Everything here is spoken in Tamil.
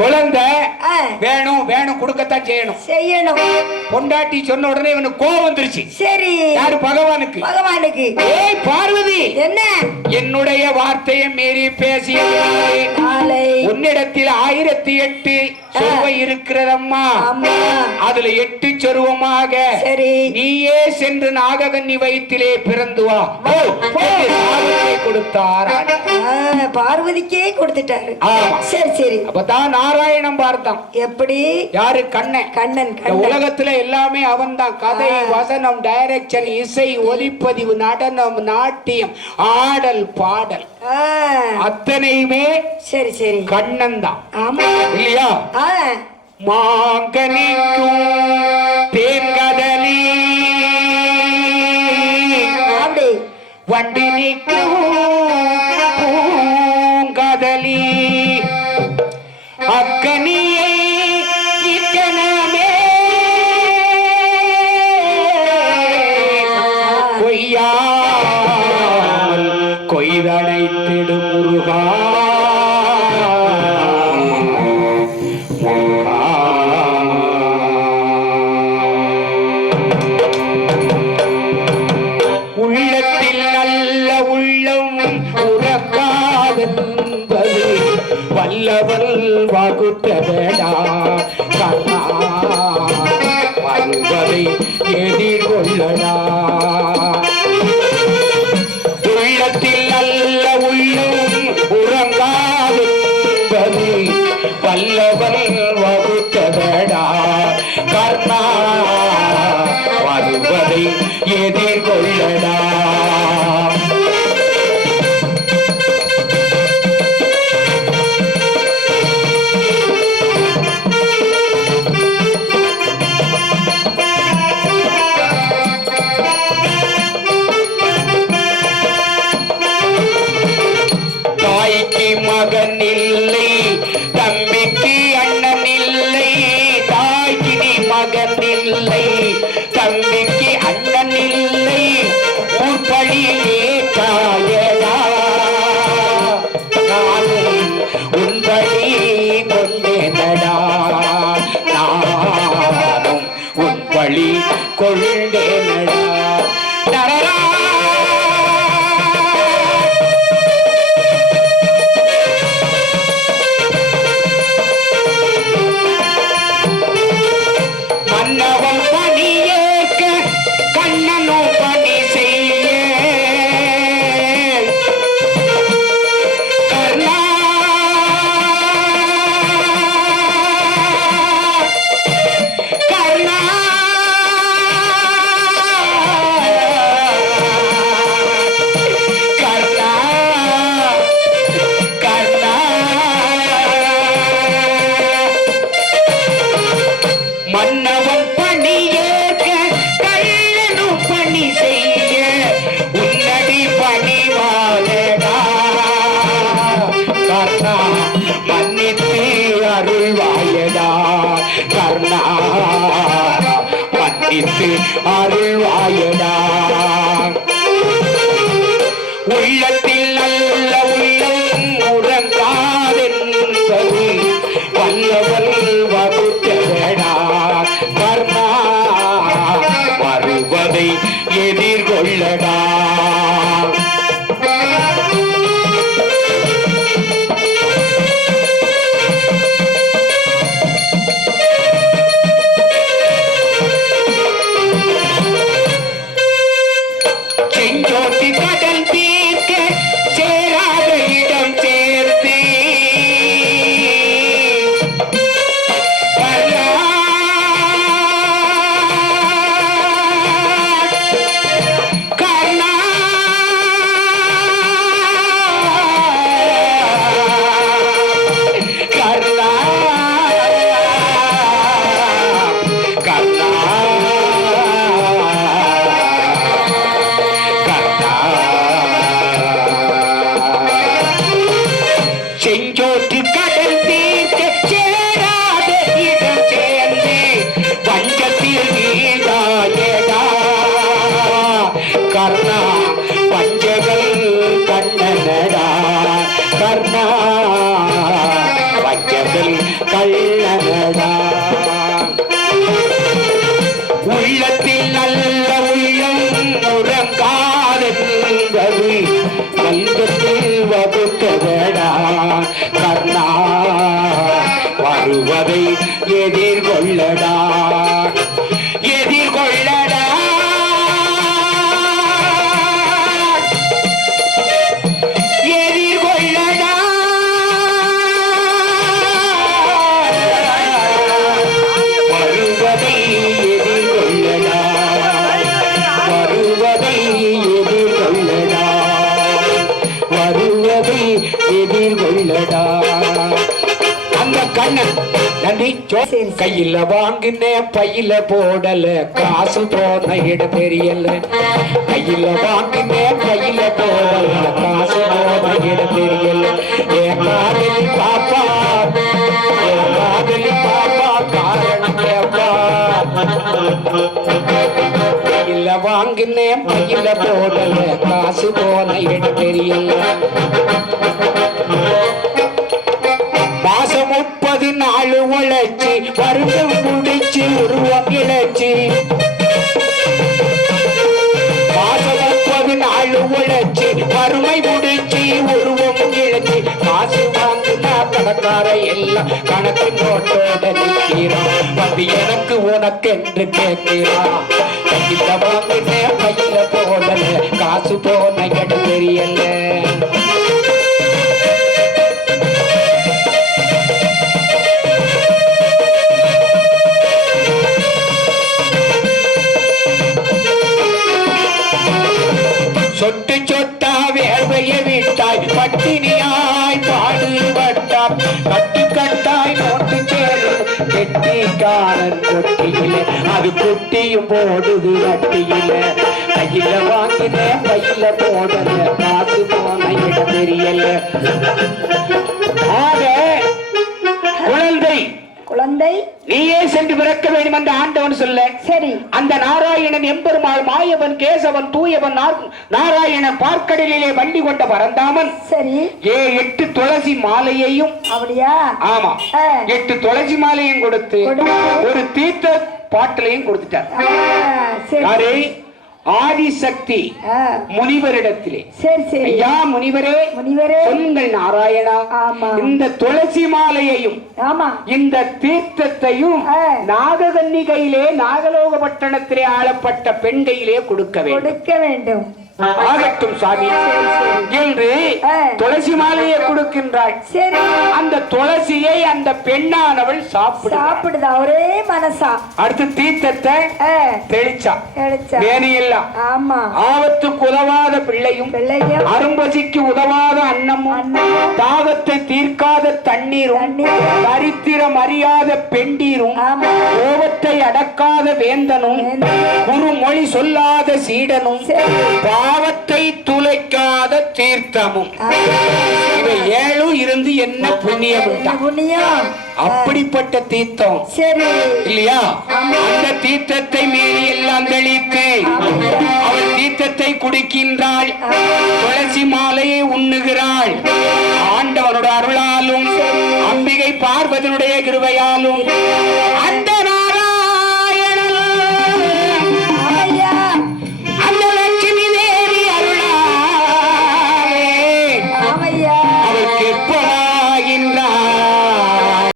குழந்தை வேணும் வேணும் கொடுக்கத்தான் செய்யணும். பொண்டாட்டி சொன்ன உடனே இவனுக்கு கோவம் வந்துருச்சு. சரி, யாரு? பகவானுக்கு. ஏய் பார்வதி, என்ன என்னுடைய வார்த்தையை மீறி பேசிய உன்னிடத்தில் 1008 சொருவை இருக்கிறதம்மா. அதுல 8 சொருவமாக நீயே சென்று நாககன்னி வயிற்றிலே பிறந்து வா கொடுத்தார். பார்வதிக்கே கொடுத்துட்டாரு. சரி சரி. அப்பதான் நாராயணம் பார்த்தான். எப்படி? யாரு? கண்ணன். உலகத்துல எல்லாமே அவன் தான். கதை, வசனம், டைரக்ஷன், இசை, ஒலிப்பதிவு, நடனம், நாட்டியம், ஆடல், பாடல் அத்தனையுமே சரி சரி கண்ணன் தான். ஆமா இல்லையா? மாங்கனிக்கும் தேன்கதலி வண்டி நிற்கும் பூங்கதலி அக்கனியை இக்கனமே கொய்யாமல் கொய்தனைத்திடும் முருகா. உள்ளத்தில் நல்ல உள்ளம் உறக்காதென்பது வல்லவல் வகுத்ததடா கண்ணா, வருவதை எதிர்கொள்ளடா. உள்ளத்தில் நல்ல உள்ளம் உறங்காதென்பது வல்லவல் வகுத்ததடா கர்ணா, வருவதை எதிர்கொள்ளடா. தாய்க்கு மகன் இல்லை, தம்பிக்கு அண்ணன் இல்லை. தாய்க்கு நீ மகன் இல்லை, தம்பிக்கு அண்ணன் இல்லை. ஊர்பழியிலே தாயடா, நானும் உன்பழி கொண்டேனடா. நானும் உன்பழி கொண்டேனடா. நரரா மன்னவன் பணியேற்க கண்ணனும் பணி செய்ய கர்ணா, கர்ணா கர்ணா கர்ணா. மன்னவன் பணியேற்க கள்ளனும் பணி செய்ய உன்னடி பணிவாளடா கர்ணா, மன்னித்து அருள்வாயடா கர்ணா, மன்னித்து அருள்வாயடா. உள்ளத்தில் நல்ல உள்ளம் உறங்காதென்பது வல்லவல் வகுத்ததடா கர்ணா, வருவதை எதிர்கொள்ளடா. செஞ்சோட்டி கடல் தீர்க்க சேராத இடம் சேர்த்து காதல் கள்ளனடா உள்ளத்தில் நல்ல உள்ளம் உறங்காதென்பது கல்வத்தில் வகுத்ததடா கர்ணா வருவதை எதிர்கொள்ளடா எதிர்கொள்ளடா எதிர்கொள்ளடா வருவதை எதிர்கொள்ளடா வருவதை எதிர்கொள்ளடா வருவதை எதிர்கொள்ளடா அந்த கண்ணன் நன்றி கையில வாங்கினேன் பையில போடல காசு போன இடம் தெரியல கையில வாங்கினேன் பையில போடல காசு போன இடம் தெரியல என் காதலி பாப்பா என் காதலி பாப்பா காரணம் கேப்பா கையில வாங்கினேன் பையில போடல காசு போன இடம் தெரியல மாசம் 30 நாள் உழைச்சி வருடம் முடிச்சு உருவம் இழைச்சி மாசம் 30 நாள் உழைச்சி வறுமை முடிச்சு உருவம் இழைச்சி காசு வாங்கினா கடற்கார எல்லாம் கணக்கு நோட்டோட நிற்கிறான் வந்து எனக்கு உனக்கு என்று கேட்கிறான் கையில வாங்கினேன் கையில போடல காசு போன இடம் தெரியல சொட்டு சொட்டா வேர்வையை விட்டாய் பட்டினியாய் பாடுபட்டார் கட்டு கட்டாய் நோட்டு சேரும் கெட்டிக்காரன் கொட்டியில அது குட்டியும் போடுது வட்டியில கையில வாங்கின பையில போடல காசு போன இடம் தெரியல ஆக குழந்தை குழந்தை நீயே சென்று பிறக்க வேண்டும் என்று ஆண்டவன் சொல்ல சரி அந்த நாராயணன் எம்பெருமாள் மாயவன் கேசவன் தூயவன் நாராயணன் பார்க்கடலிலே வண்டி கொண்ட பரந்தாமன் சரி 8 துளசி மாலையையும் அப்படியா ஆமா 8 துளசி மாலையும் கொடுத்து ஒரு தீர்த்த பாட்டிலையும் கொடுத்துட்டார் யாரு ஆதிசக்தி முனிவரிடத்திலே சரி சரி ஐயா முனிவரே முனிவரே சொல்லுங்கள் நாராயணா இந்த துளசி மாலையையும் ஆமா இந்த தீர்த்தத்தையும் நாககன்னிகையிலே நாகலோகப்பட்டணத்திலே ஆளப்பட்ட பெண் கையிலே கொடுக்க வேண்டும் ஆகட்டும் சாமி என்று துளசி மாலையை கொடுக்கின்றாள் சரி அந்த துளசியை அந்த பெண்ணானவள் சாப்பிடுதா ஒரே மனசா அடுத்து தீர்த்தத்தை தெளிச்சா வேணியெல்லாம் ஆமா ஆபத்துக்கு உதவாத பிள்ளையும் அரும்பசிக்கு உதவாத அன்னமும் தாகத்தை தீர்க்காத தண்ணீரும் தரித்திரம் அறியாத பெண்டீரும் கோபத்தை அடக்காத வேந்தனும் குறுமொழி சொல்லாத சீடனும் பாவத்தை துளைக்காத தீர்த்தமும் இவை 7 இருந்து என்ன புண்ணியம் அப்படிப்பட்ட தீர்த்தம் சரி இல்லையா அந்த தீர்த்தத்தை மீறி எல்லாம் தெளித்து அவள் தீர்த்தத்தை குடிக்கின்றாள் துளசி மாலையை உண்ணுகிறாள் ஆண்டவனுடைய அருளாலும் அம்பிகை பார்வதியுடைய கிருபையாலும்